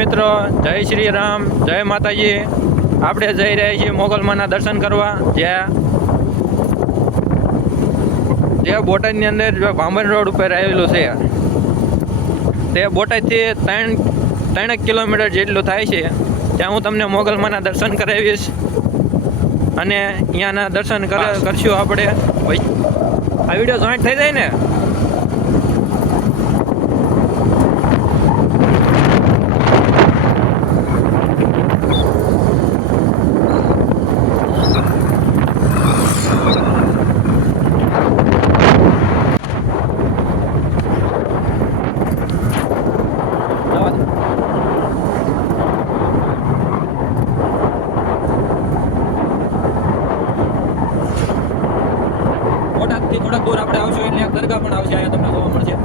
મિત્રો, જય શ્રી રામ, જય માતાજી। આપણે જઈ રહ્યા છીએ મોગલમાના દર્શન કરવા, જે બોટાદની અંદર ભાંભણ રોડ ઉપર આવેલું છે। તે બોટાદથી 3 કિલોમીટર જેટલું થાય છે। ત્યાં હું તમને મોગલમાના દર્શન કરાવીશ અને અહીંયાના દર્શન કરશું આપણે। આ વિડીયો જોઈન્ટ થઈ જાય ને? બોટાદથી થોડાક દૂર આપણે આવશું એટલે એક દરગાહ પણ આવશે, અહીંયા તમને જોવા મળશે।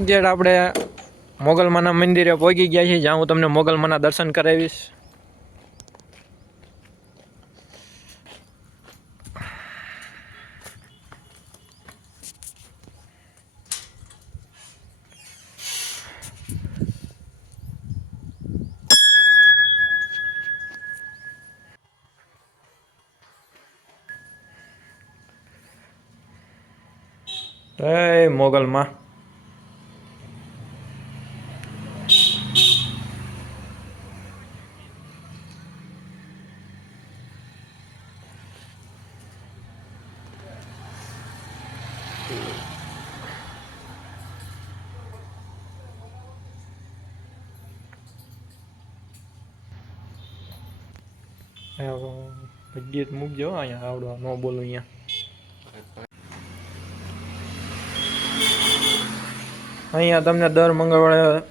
જ્યારે આપણે મોગલમાના મંદિરે પહોંચી ગયા છીએ, જ્યાં હું તમને મોગલમાના દર્શન કરાવીશ। જય મોગલમાં। ગીત મૂકજો અહીંયા, આવડવા ન બોલું અહીંયા। અહીંયા તમને દર મંગળવારે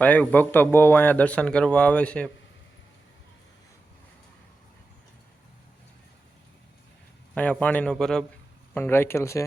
ભાઈ ભક્તો બહુ અહીંયા દર્શન કરવા આવે છે। અહીંયા પાણીનો બરફ પણ રાખેલ છે।